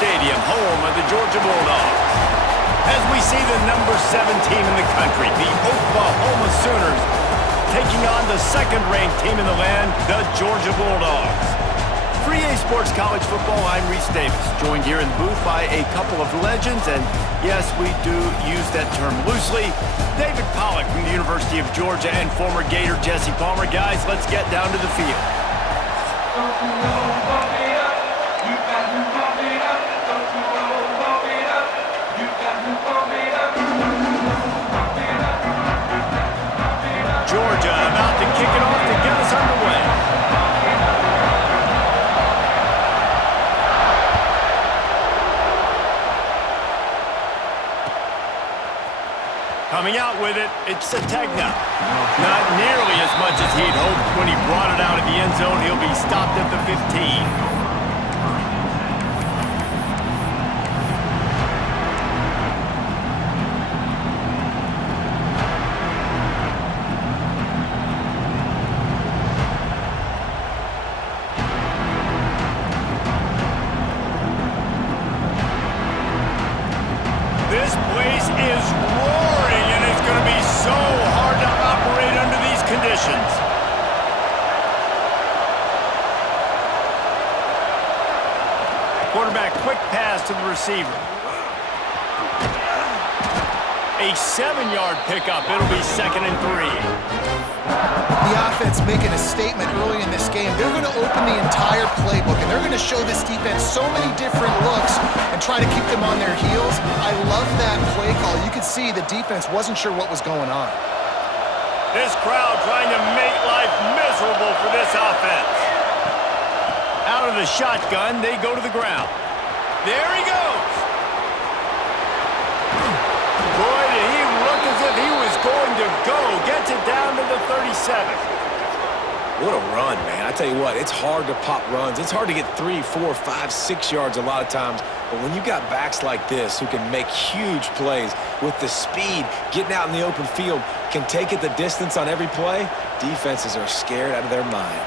Stadium, home of the Georgia Bulldogs. As we see the number 7 team in the country, the Oklahoma Sooners, taking on the second-ranked team in the land, the Georgia Bulldogs. For EA Sports College Football, I'm Reese Davis, joined here in the booth by a couple of legends, and yes, we do use that term loosely. David Pollack from the University of Georgia and former Gator Jesse Palmer. Guys, let's get down to the field. Georgia about to kick it off to get us underway. Coming out with it, it's Sategna. Not nearly as much as he'd hoped when he brought it out of the end zone. He'll be stopped at the 15. This place is roaring, and it's going to be so hard to operate under these conditions. Quarterback, quick pass to the receiver. A 7-yard pickup. It'll be 2nd and 3. The offense making a statement early in this game. They're going to open the entire playbook, and they're going to show this defense so many different looks and try to keep them on their heels. I love that play call. You could see the defense wasn't sure what was going on. This crowd trying to make life miserable for this offense. Out of the shotgun, they go to the ground. There he goes. Boy, did he look as if he was going to go. Gets it down to the 37. What a run, man. I tell you what, it's hard to pop runs. It's hard to get 3, 4, 5, 6 yards a lot of times. But when you got backs like this who can make huge plays with the speed, getting out in the open field, can take it the distance on every play, defenses are scared out of their mind.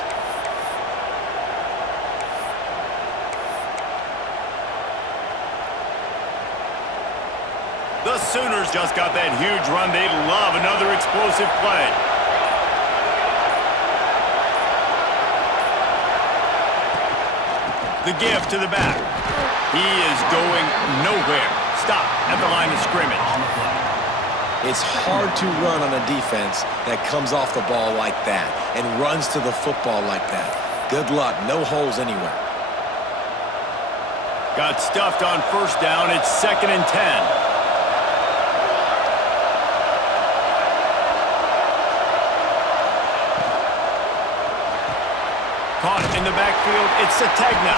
The Sooners just got that huge run. They love another explosive play. The give to the back. He is going nowhere. Stop at the line of scrimmage. It's hard to run on a defense that comes off the ball like that and runs to the football like that. Good luck. No holes anywhere. Got stuffed on first down. It's 2nd and 10. Caught in the backfield, it's Sategna.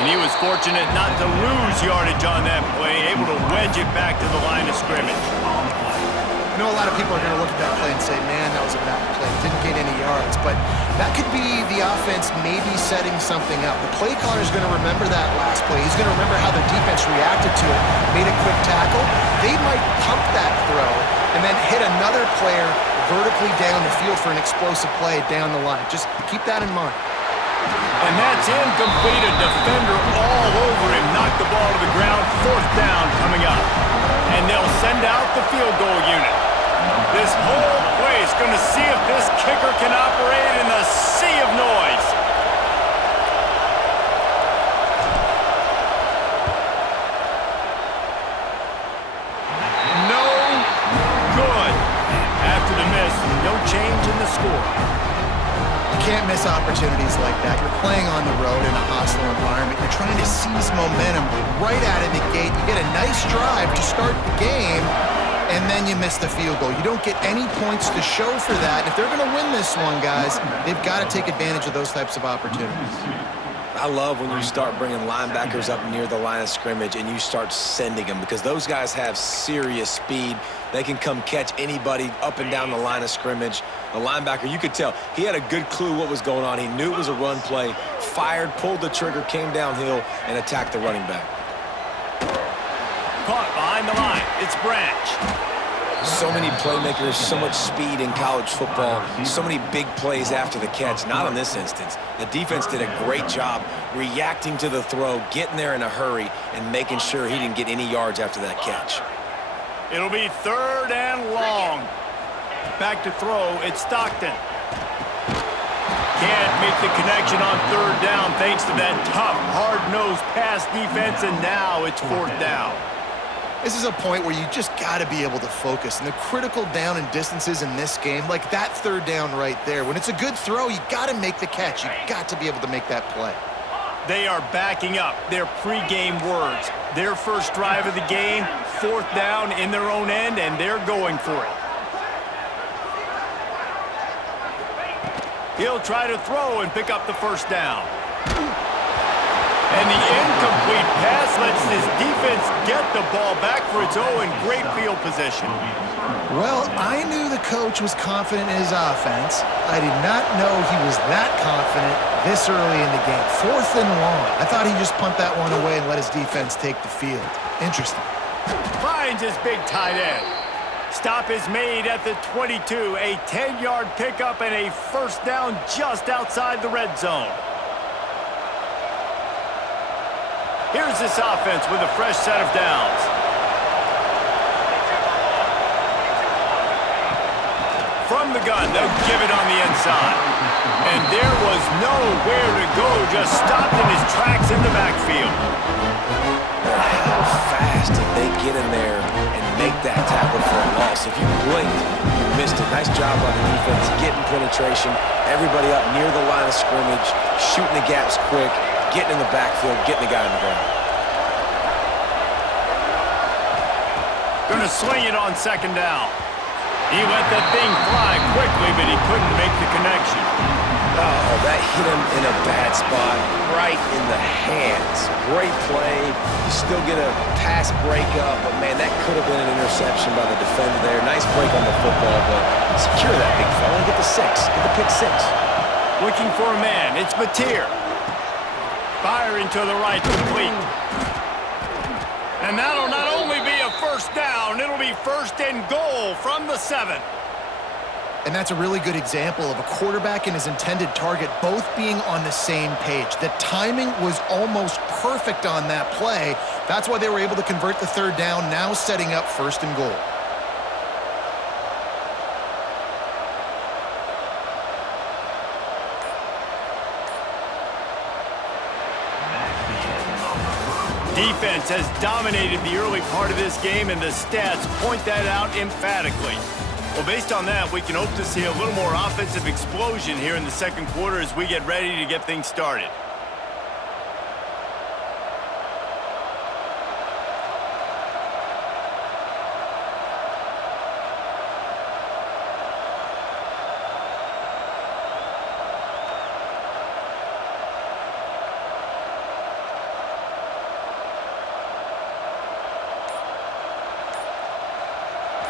And he was fortunate not to lose yardage on that play, able to wedge it back to the line of scrimmage. I know a lot of people are going to look at that play and say, man, that was a bad play. Didn't gain any yards. But that could be the offense maybe setting something up. The play caller is going to remember that last play. He's going to remember how the defense reacted to it, made a quick tackle. They might pump that throw and then hit another player vertically down the field for an explosive play down the line. Just keep that in mind. And that's incomplete. A defender all over him. Knocked the ball to the ground. 4th down coming up. And they'll send out the field goal unit. This whole place going to see if this kicker can operate in the sea of noise. No good. After the miss, no change in the score. You can't miss opportunities like that. You're playing on the road in a hostile environment. You're trying to seize momentum right out of the gate. You get a nice drive to start the game, and then you miss the field goal. You don't get any points to show for that. If they're going to win this one, guys, they've got to take advantage of those types of opportunities. I love when you start bringing linebackers up near the line of scrimmage and you start sending them, because those guys have serious speed. They can come catch anybody up and down the line of scrimmage. The linebacker, you could tell, he had a good clue what was going on. He knew it was a run play, fired, pulled the trigger, came downhill, and attacked the running back. Caught behind the line. It's Branch. So many playmakers, so much speed in college football, so many big plays after the catch. Not in this instance. The defense did a great job reacting to the throw, getting there in a hurry, and making sure he didn't get any yards after that catch. It'll be 3rd and long. Back to throw, it's Stockton. Can't make the connection on 3rd down thanks to that tough, hard-nosed pass defense, and now it's 4th down. This is a point where you just got to be able to focus. And the critical down and distances in this game, like that 3rd down right there, when it's a good throw, you got to make the catch. You got to be able to make that play. They are backing up their pregame words. Their first drive of the game, 4th down in their own end, and they're going for it. He'll try to throw and pick up the 1st down. And the incomplete pass lets this defense get the ball back for its own great field position. Well, I knew the coach was confident in his offense. I did not know he was that confident this early in the game. 4th and long. I thought he'd just punt that one away and let his defense take the field. Interesting. Finds his big tight end. Stop is made at the 22. A 10-yard pickup and a 1st down just outside the red zone. Here's this offense with a fresh set of downs. From the gun, they'll give it on the inside. And there was nowhere to go, just stopped in his tracks in the backfield. How fast did they get in there and make that tackle for a loss? If you blinked, you missed it. Nice job on the defense, getting penetration, everybody up near the line of scrimmage, shooting the gaps quick, getting in the backfield, getting the guy in the ground. Gonna swing it on 2nd down. He let that thing fly quickly, but he couldn't make the connection. Oh, that hit him in a bad spot, right in the hands. Great play. You still get a pass breakup, but man, that could have been an interception by the defender there. Nice break on the football, but secure that big fella. Get the 6. Get the pick 6. Looking for a man. It's Mateer. Firing to the right, complete. And that'll not only be a 1st down, it'll be 1st and goal from the 7. And that's a really good example of a quarterback and his intended target both being on the same page. The timing was almost perfect on that play. That's why they were able to convert the 3rd down, now setting up 1st and goal. Defense has dominated the early part of this game, and the stats point that out emphatically. Well, based on that, we can hope to see a little more offensive explosion here in the 2nd quarter as we get ready to get things started.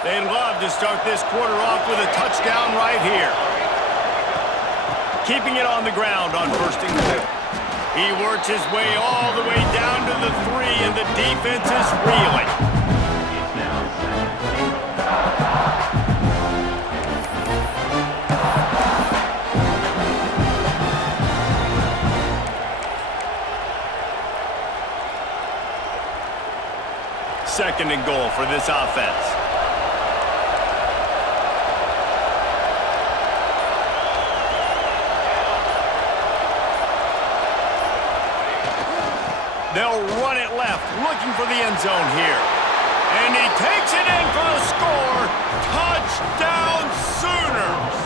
They'd love to start this quarter off with a touchdown right here. Keeping it on the ground on 1st and goal. He works his way all the way down to the 3, and the defense is reeling. Second and goal for this offense. They'll run it left, looking for the end zone here. And he takes it in for the score. Touchdown, Sooners!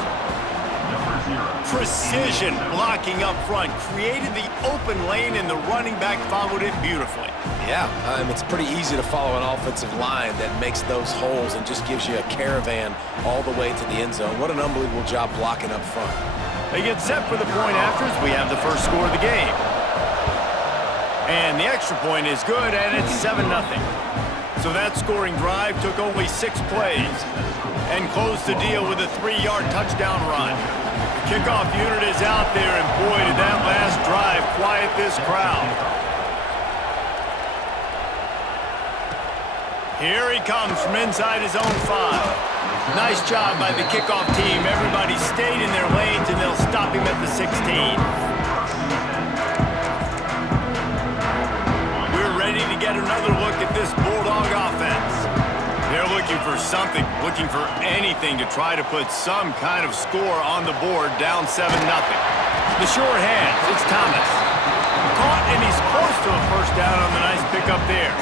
Precision blocking up front created the open lane, and the running back followed it beautifully. Yeah, it's pretty easy to follow an offensive line that makes those holes and just gives you a caravan all the way to the end zone. What an unbelievable job blocking up front. They get set for the point after as we have the first score of the game. And the extra point is good, and it's 7-0. So that scoring drive took only 6 plays and closed the deal with a 3-yard touchdown run. The kickoff unit is out there, and boy, did that last drive quiet this crowd. Here he comes from inside his own 5. Nice job by the kickoff team. Everybody stayed in their lanes, and they'll stop him at the 16. We're ready to get another look at this Bulldog offense. They're looking for something, looking for anything to try to put some kind of score on the board, down 7-0. The short hands, it's Thomas. Caught, and he's close to a first down on the nice pickup there.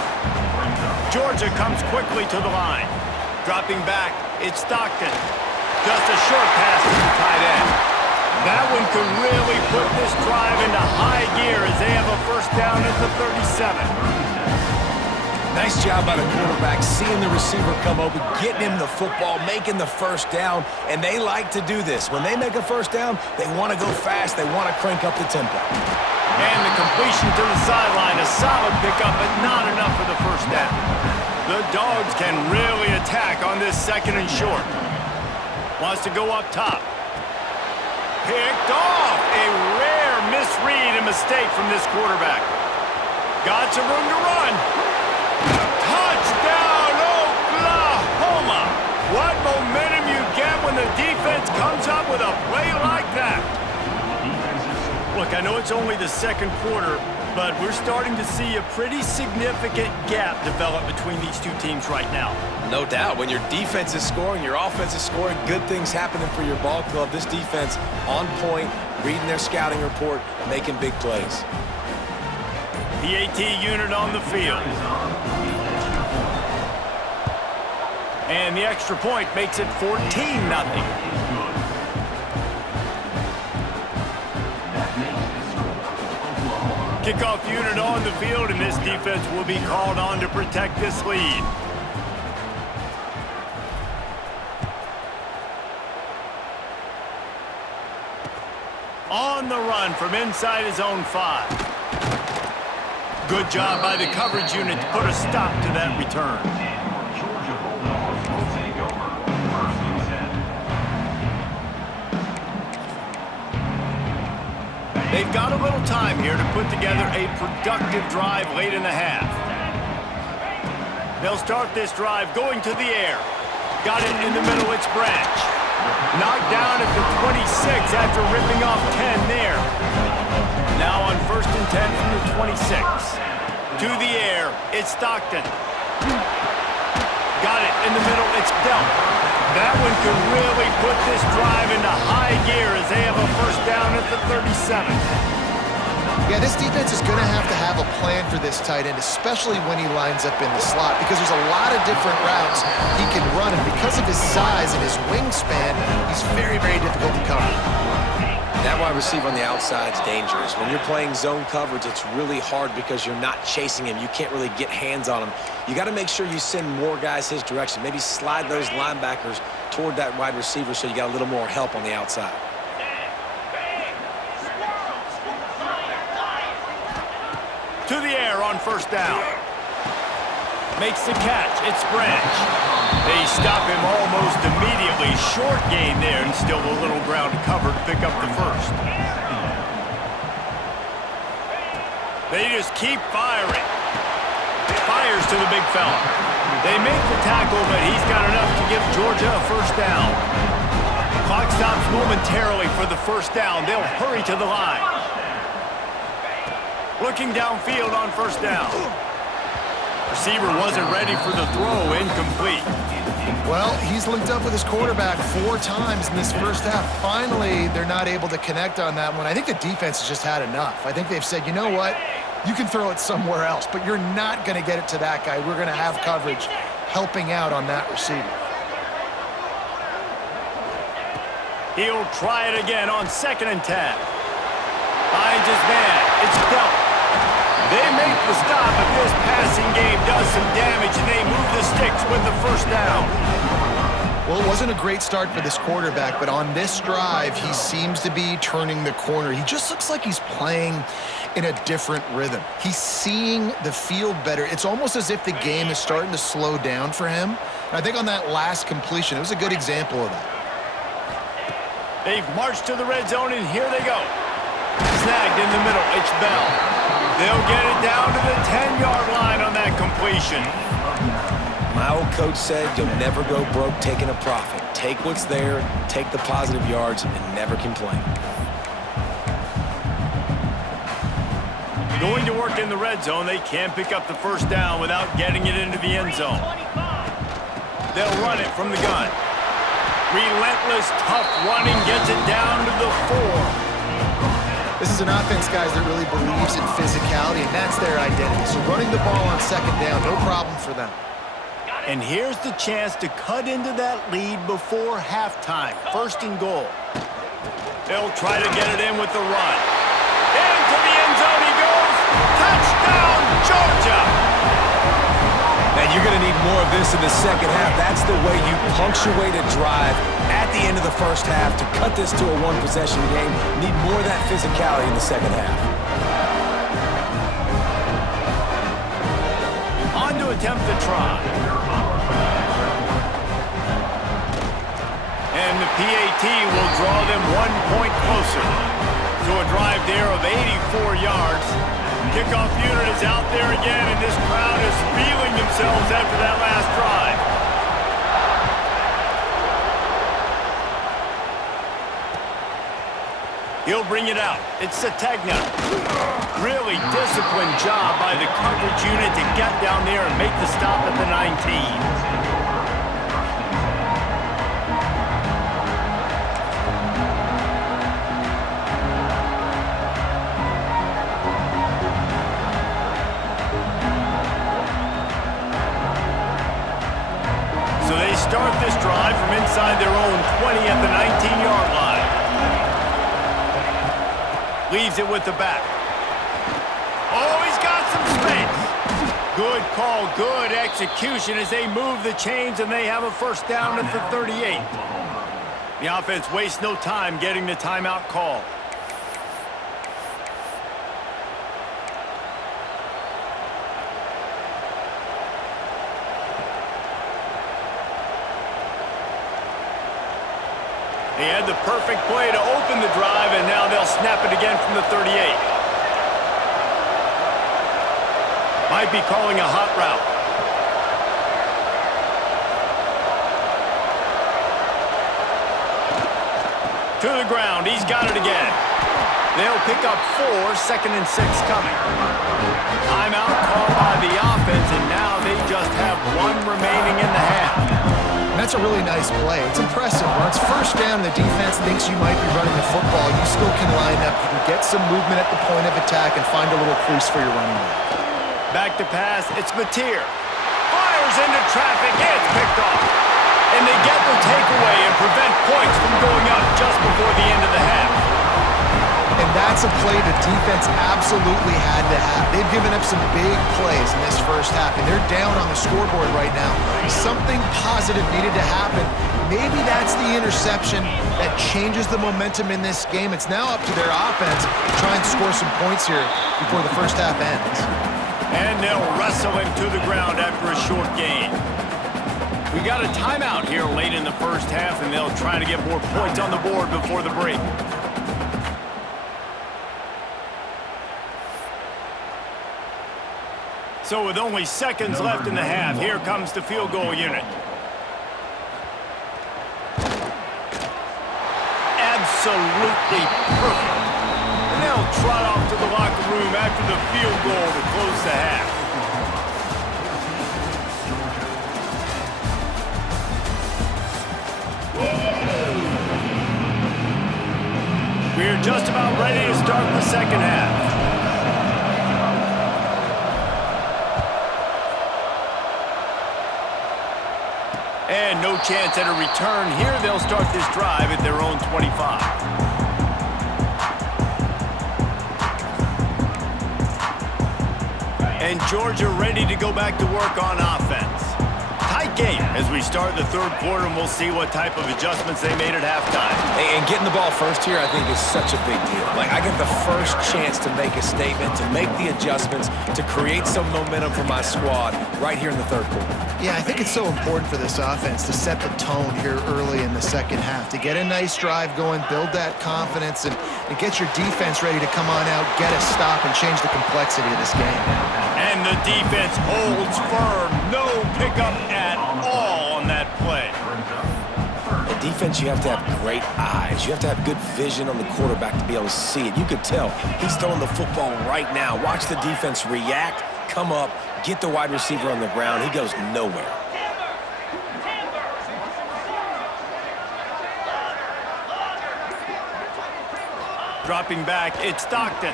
Georgia comes quickly to the line. Dropping back, it's Stockton. Just a short pass to the tight end. That one could really put this drive into high gear as they have a first down at the 37. Nice job by the quarterback, seeing the receiver come open, getting him the football, making the first down, and they like to do this. When they make a first down, they want to go fast, they want to crank up the tempo. And the completion to the sideline, a solid pickup, but not enough for the first down. The Dogs can really attack on this second and short. Wants to go up top. Picked off. A rare misread and mistake from this quarterback. Got some room to run. Touchdown, Oklahoma! What momentum you get when the defense comes up with a play like that. Look, I know it's only the second quarter, but we're starting to see a pretty significant gap develop between these two teams right now. No doubt. When your defense is scoring, your offense is scoring, good things happening for your ball club. This defense on point, reading their scouting report, making big plays. The AT unit on the field. And the extra point makes it 14-0. Kickoff unit on the field, and this defense will be called on to protect this lead. On the run from inside his own 5. Good job by the coverage unit to put a stop to that return. They've got a little time here to put together a productive drive late in the half. They'll start this drive going to the air. Got it in the middle, it's Branch. Knocked down at the 26 after ripping off 10 there. Now on 1st and 10 from the 26. To the air, it's Stockton. Got it in the middle, it's Belt. That one could really put this drive into high gear as they have a first down at the 37. Yeah, this defense is going to have a plan for this tight end, especially when he lines up in the slot, because there's a lot of different routes he can run, and because of his size and his wingspan, he's very, very difficult to cover. That wide receiver on the outside is dangerous. When you're playing zone coverage, it's really hard because you're not chasing him. You can't really get hands on him. You got to make sure you send more guys his direction. Maybe slide those linebackers toward that wide receiver so you got a little more help on the outside. To the air on first down. Makes the catch. It's Branch. They stop him almost immediately. Short gain there, and still a little ground to cover to pick up the first. They just keep firing. Fires to the big fella. They make the tackle, but he's got enough to give Georgia a first down. Clock stops momentarily for the first down. They'll hurry to the line. Looking downfield on first down. Receiver wasn't ready for the throw, incomplete. Well, he's linked up with his quarterback 4 times in this first half. Finally, they're not able to connect on that one. I think the defense has just had enough. I think they've said, you know what? You can throw it somewhere else, but you're not going to get it to that guy. We're going to have coverage helping out on that receiver. He'll try it again on 2nd and 10. Finds his man. It's Belt. They make the stop, but this passing game does some damage, and they move the sticks with the first down. Well, it wasn't a great start for this quarterback, but on this drive, he seems to be turning the corner. He just looks like he's playing in a different rhythm. He's seeing the field better. It's almost as if the game is starting to slow down for him. And I think on that last completion, it was a good example of that. They've marched to the red zone, and here they go. Snagged in the middle, it's Bell. They'll get it down to the 10-yard line on that completion. My My old coach said you'll never go broke taking a profit. Take what's there, take the positive yards, and never complain. Going to work in the red zone, they can't pick up the first down without getting it into the end zone. They'll run it from the gun. Relentless, tough running gets it down to the 4. This is an offense, guys, that really believes in physicality, and that's their identity. So running the ball on second down, no problem for them. And here's the chance to cut into that lead before halftime. First and goal. They'll try to get it in with the run. Into the end zone he goes. Touchdown, Georgia! And you're going to need more of this in the second half. That's the way you punctuate a drive at the end of the first half to cut this to a one-possession game. Need more of that physicality in the second half. On to attempt the try. And the PAT will draw them 1 point closer to a drive there of 84 yards. Kickoff unit is out there again, and this crowd is feeling themselves after that last drive. He'll bring it out. It's Sategna. Really disciplined job by the coverage unit to get down there and make the stop at the 19. Start this drive from inside their own 20 at the 19-yard line. Leaves it with the back. Oh, he's got some space. Good call, good execution as they move the chains and they have a first down at the 38. The offense wastes no time getting the timeout call. They had the perfect play to open the drive, and now they'll snap it again from the 38. Might be calling a hot route. To the ground. He's got it again. They'll pick up 4, 2nd and 6 coming. Timeout called by the offense, and now they just have 1 remaining in the half. That's a really nice play. It's impressive. When it's first down and the defense thinks you might be running the football, you still can line up. You can get some movement at the point of attack and find a little crease for your running back. Back to pass. It's Mateer. Fires into traffic. It's picked off. And they get the takeaway and prevent points from going up just before the end of the half. And that's a play the defense absolutely had to have. They've given up some big plays in this first half, and they're down on the scoreboard right now. Something positive needed to happen. Maybe that's the interception that changes the momentum in this game. It's now up to their offense to try and score some points here before the first half ends. And they'll wrestle him to the ground after a short gain. We got a timeout here late in the first half, and they'll try to get more points on the board before the break. So with only seconds left in the half, here comes the field goal unit. Absolutely perfect. And they'll trot off to the locker room after the field goal to close the half. We're just about ready to start the second half. And no chance at a return here. They'll start this drive at their own 25. And Georgia ready to go back to work on offense. Tight game as we start the third quarter, and we'll see what type of adjustments they made at halftime. And getting the ball first here, I think, is such a big deal. Like, I get the first chance to make a statement, to make the adjustments, to create some momentum for my squad right here in the third quarter. Yeah, I think it's so important for this offense to set the tone here early in the second half, to get a nice drive going, build that confidence, and get your defense ready to come on out, get a stop, and change the complexity of this game. And the defense holds firm. No pickup at defense, you have to have great eyes. You have to have good vision on the quarterback to be able to see it. You could tell he's throwing the football right now. Watch the defense react, come up, get the wide receiver on the ground. He goes nowhere. Dropping back, it's Stockton.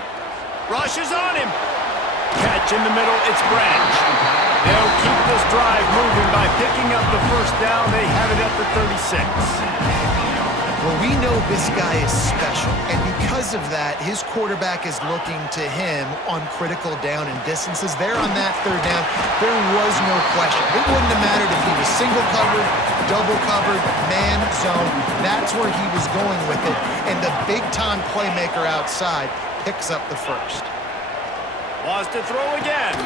Rushes on him. Catch in the middle, it's Branch. They'll keep this drive moving by picking up the first down. They have it at the 36. Well, we know this guy is special, and because of that, his quarterback is looking to him on critical down and distances. There on that third down, there was no question. It wouldn't have mattered if he was single covered, double covered, man zone. That's where he was going with it, and the big-time playmaker outside picks up the first. Wants to throw again.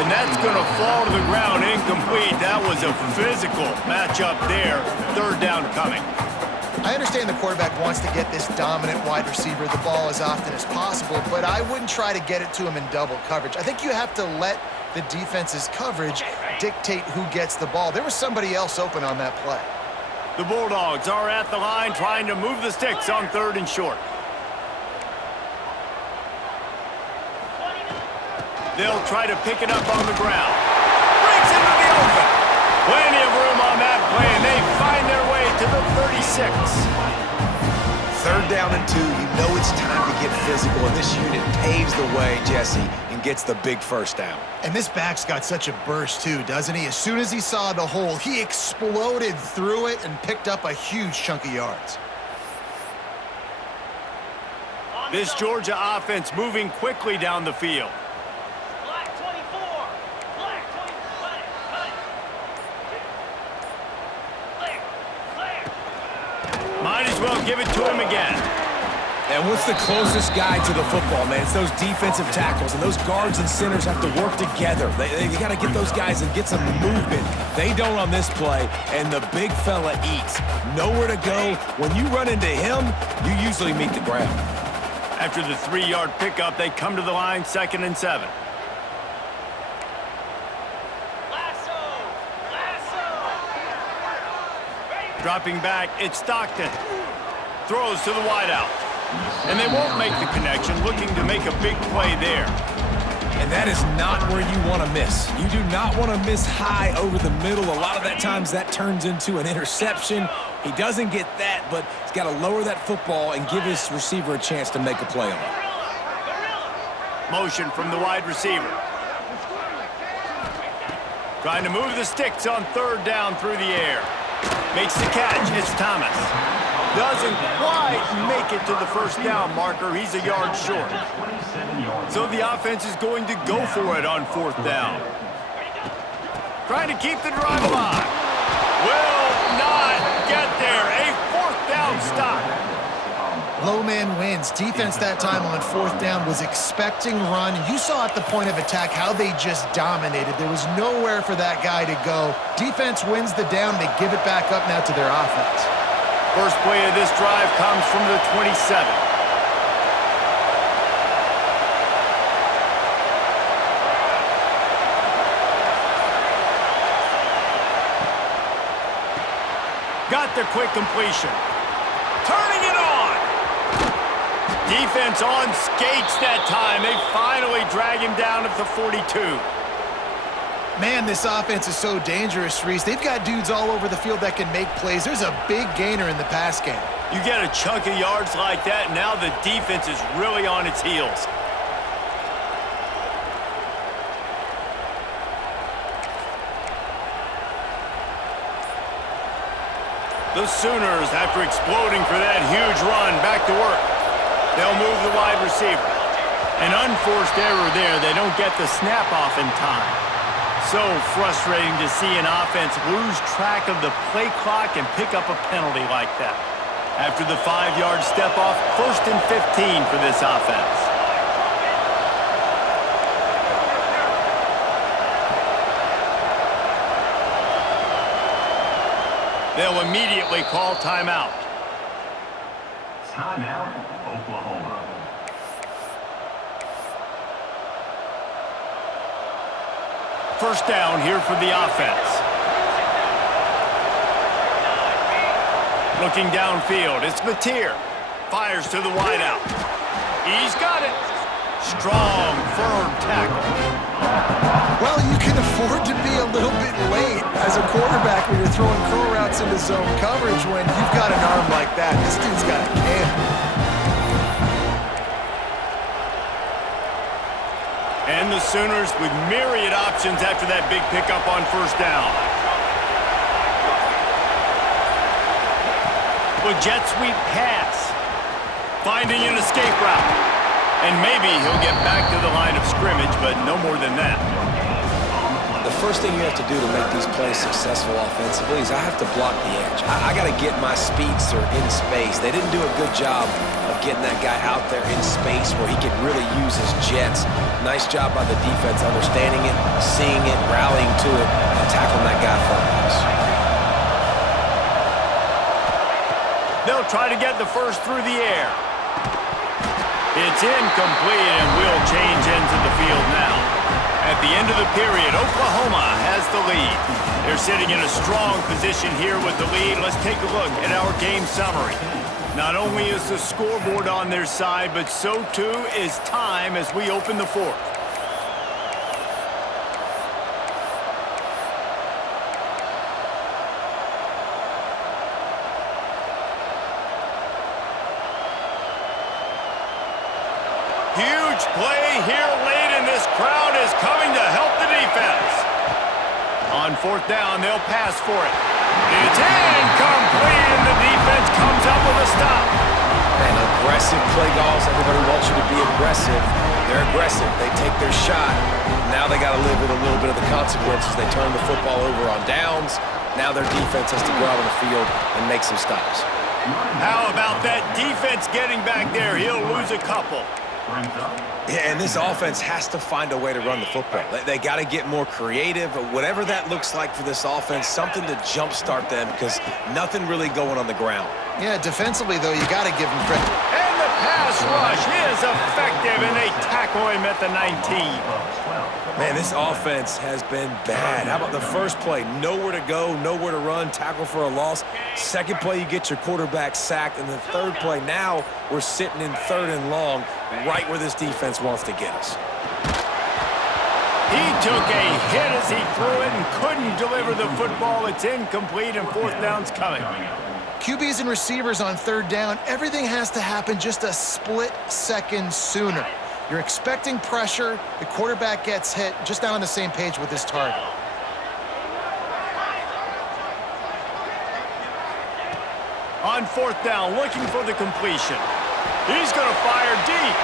And that's going to fall to the ground incomplete. That was a physical matchup there. Third down coming. I understand the quarterback wants to get this dominant wide receiver the ball as often as possible, but I wouldn't try to get it to him in double coverage. I think you have to let the defense's coverage dictate who gets the ball. There was somebody else open on that play. The Bulldogs are at the line trying to move the sticks on 3rd and short. They'll try to pick it up on the ground. Breaks into the open. Plenty of room on that play, and they find their way to the 36. 3rd down and 2. You know it's time to get physical, and this unit paves the way, Jesse, and gets the big first down. And this back's got such a burst, too, doesn't he? As soon as he saw the hole, he exploded through it and picked up a huge chunk of yards. This Georgia offense moving quickly down the field. Might as well give it to him again. And what's the closest guy to the football, man? It's those defensive tackles, and those guards and centers have to work together. They got to get those guys and get some movement. They don't on this play, and the big fella eats. Nowhere to go. When you run into him, you usually meet the ground. After the 3-yard pickup, they come to the line, 2nd and 7. Dropping back, it's Stockton. Throws to the wideout. And they won't make the connection, looking to make a big play there. And that is not where you want to miss. You do not want to miss high over the middle. A lot of that times that turns into an interception. He doesn't get that, but he's got to lower that football and give his receiver a chance to make a play on it. Motion from the wide receiver. Trying to move the sticks on 3rd down through the air. Makes the catch. It's Thomas. Doesn't quite make it to the first down marker. He's a yard short. So the offense is going to go for it on 4th down. Trying to keep the drive alive. Will not get there. A 4th down stop. Low man wins. Defense that time on 4th down was expecting run. You saw at the point of attack how they just dominated. There was nowhere for that guy to go. Defense wins the down. They give it back up now to their offense. First play of this drive comes from the 27. Got the quick completion. Turning it on. Defense on skates that time. They finally drag him down at the 42. Man, this offense is so dangerous, Reese. They've got dudes all over the field that can make plays. There's a big gainer in the pass game. You get a chunk of yards like that, now the defense is really on its heels. The Sooners, after exploding for that huge run, back to work. They'll move the wide receiver. An unforced error there. They don't get the snap off in time. So frustrating to see an offense lose track of the play clock and pick up a penalty like that. After the 5-yard step off, 1st and 15 for this offense. They'll immediately call timeout. Timeout, Oklahoma. First down here for the offense. Looking downfield, it's Mateer. Fires to the wideout. He's got it. Strong, firm tackle. Well, you can afford to be a little bit late as a quarterback when you're throwing curl routes into zone coverage when you've got an arm like that. This dude's got a cannon. And the Sooners with myriad options after that big pickup on first down. With jet sweep pass. Finding an escape route. And maybe he'll get back to the line of scrimmage, but no more than that. The first thing you have to do to make these plays successful offensively is I have to block the edge. I got to get my speedster in space. They didn't do a good job of getting that guy out there in space where he could really use his jets. Nice job by the defense understanding it, seeing it, rallying to it, and tackling that guy for a loss. They'll try to get the first through the air. It's incomplete and will change ends of the field now. At the end of the period, Oklahoma has the lead. They're sitting in a strong position here with the lead. Let's take a look at our game summary. Not only is the scoreboard on their side, but so too is time as we open the fourth. Huge play here late, and this crowd is coming to help the defense. On fourth down, they'll pass for it. It's incomplete, and the defense comes up with a stop. Man, aggressive play calls. Everybody wants you to be aggressive. They're aggressive. They take their shot. Now they got to live with a little bit of the consequences. They turn the football over on downs. Now their defense has to go out on the field and make some stops. How about that defense getting back there? He'll lose a couple. Yeah, and this offense has to find a way to run the football. They got to get more creative, whatever that looks like for this offense, something to jumpstart them because nothing really going on the ground. Yeah, defensively, though, you got to give him credit. And the pass rush is effective, and they tackle him at the 19. Man, this offense has been bad. How about the first play? Nowhere to go, nowhere to run, tackle for a loss. Second play, you get your quarterback sacked. And the third play, now we're sitting in third and long, right where this defense wants to get us. He took a hit as he threw it and couldn't deliver the football. It's incomplete, and fourth down's coming. QBs and receivers on third down, everything has to happen just a split second sooner. You're expecting pressure, the quarterback gets hit, just not on the same page with his target. On fourth down, looking for the completion. He's going to fire deep.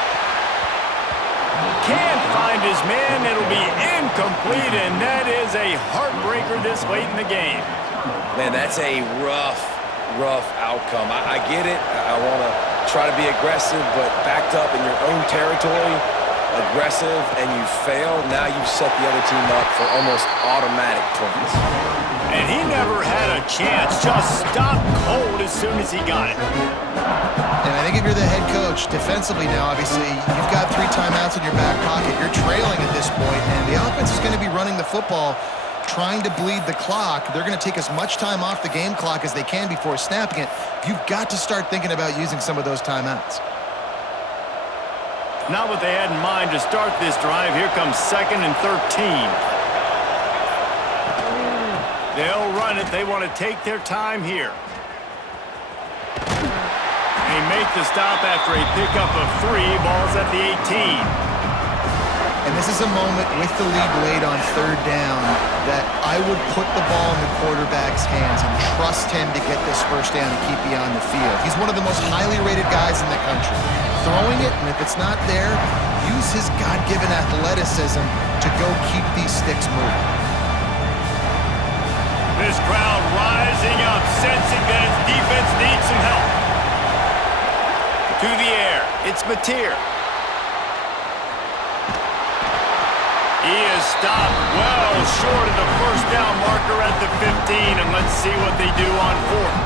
Can't find his man. It'll be incomplete, and that is a heartbreaker this late in the game. Man, that's a rough outcome. I get it. I want to try to be aggressive, but backed up in your own territory, aggressive, and you fail. Now you've set the other team up for almost automatic points. And he never had a chance. Just stopped cold as soon as he got it. And I think if you're the head coach, defensively now, obviously, you've got 3 timeouts in your back pocket. You're trailing at this point, and the offense is going to be running the football, trying to bleed the clock. They're going to take as much time off the game clock as they can before snapping it. You've got to start thinking about using some of those timeouts. Not what they had in mind to start this drive. Here comes 2nd and 13. They'll run it. They want to take their time here. They make the stop after a pickup of 3. Ball's at the 18. And this is a moment with the lead late on third down that I would put the ball in the quarterback's hands and trust him to get this first down and keep you on the field. He's one of the most highly rated guys in the country. Throwing it, and if it's not there, use his God-given athleticism to go keep these sticks moving. This crowd rising up, sensing that its defense needs some help. To the air, it's Mateer. He is stopped well short of the first down marker at the 15, and let's see what they do on 4th.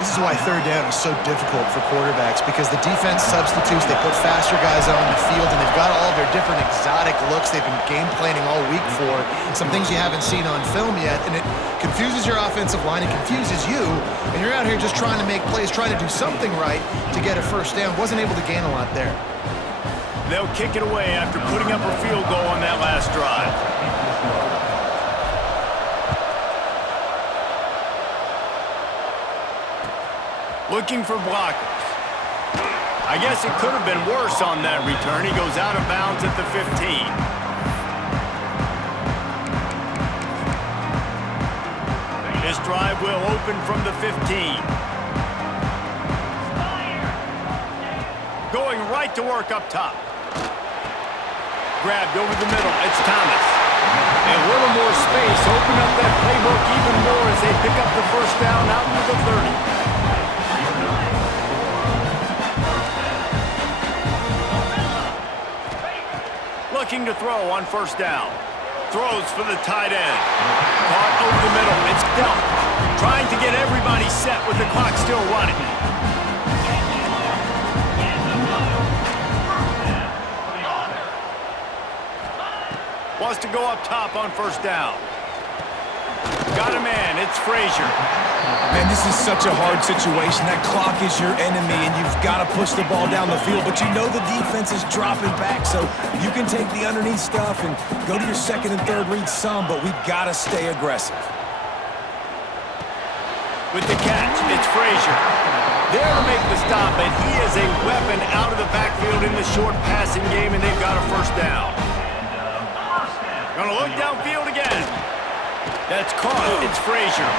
This This is why third down is so difficult for quarterbacks, because the defense substitutes, they put faster guys out on the field, and they've got all their different exotic looks they've been game planning all week for, some things you haven't seen on film yet, and it confuses your offensive line, it confuses you, and you're out here just trying to make plays, trying to do something right to get a first down. Wasn't able to gain a lot there. They'll kick it away after putting up a field goal on that last drive. Looking for blockers. I guess it could have been worse on that return. He goes out of bounds at the 15. This drive will open from the 15. Going right to work up top. Grabbed over the middle. It's Thomas. A little more space. Open up that playbook even more as they pick up the first down out to the 30. Looking to throw on first down. Throws for the tight end. Caught over the middle. It's Delp. Trying to get everybody set with the clock still running. Wants to go up top on first down. Got a man. It's Frazier. Man, this is such a hard situation. That clock is your enemy, and you've got to push the ball down the field. But you know the defense is dropping back, so you can take the underneath stuff and go to your second and third read some, but we've got to stay aggressive. With the catch, it's Frazier. There to make the stop, and he is a weapon out of the backfield in the short passing game, and they've got a first down. Gonna look downfield again. That's caught. It's Frazier.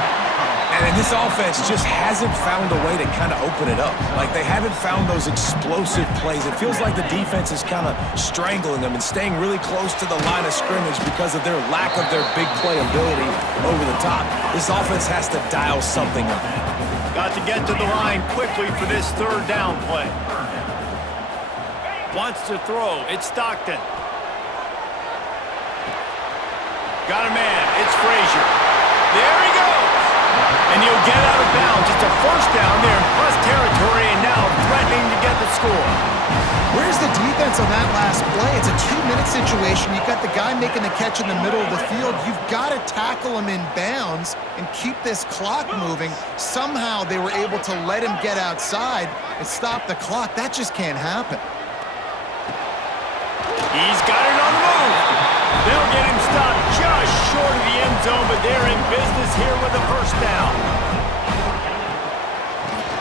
And this offense just hasn't found a way to kind of open it up. Like, they haven't found those explosive plays. It feels like the defense is kind of strangling them and staying really close to the line of scrimmage because of their lack of their big play ability over the top. This offense has to dial something up. Got to get to the line quickly for this third down play. Wants to throw. It's Stockton. Got a man. It's Frazier. There he goes. And he'll get out of bounds. It's a first down there in plus territory, and now threatening to get the score. Where's the defense on that last play? It's a 2-minute situation. You've got the guy making the catch in the middle of the field. You've got to tackle him in bounds and keep this clock moving. Somehow they were able to let him get outside and stop the clock. That just can't happen. He's got it on the move. They'll get him stopped just short of the end zone, but they're in business here with a first down.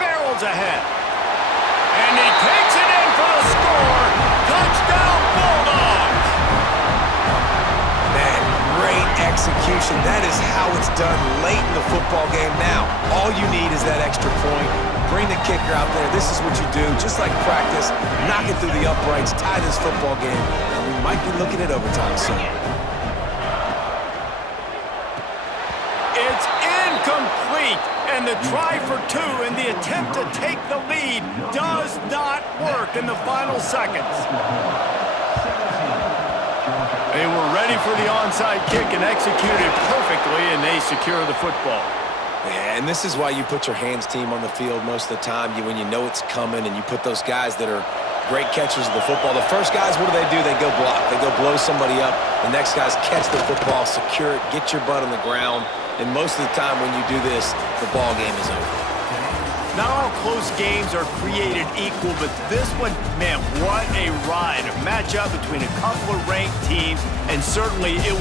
Barrels ahead. And he takes it in for the score. Touchdown, Bulldogs! Man, great execution. That is how it's done late in the football game. Now, all you need is that extra point. Bring the kicker out there. This is what you do. Just like practice, knock it through the uprights, tie this football game, and we might be looking at overtime soon. It's incomplete, and the try for two and the attempt to take the lead does not work in the final seconds. They were ready for the onside kick and executed perfectly, and they secure the football. Yeah, and this is why you put your hands team on the field most of the time. When you know it's coming, and you put those guys that are great catchers of the football. The first guys, what do? They go block. They go blow somebody up. The next guys catch the football, secure it, get your butt on the ground. And most of the time when you do this, the ball game is over. Not all close games are created equal, but this one, man, what a ride. A matchup between a couple of ranked teams, and certainly it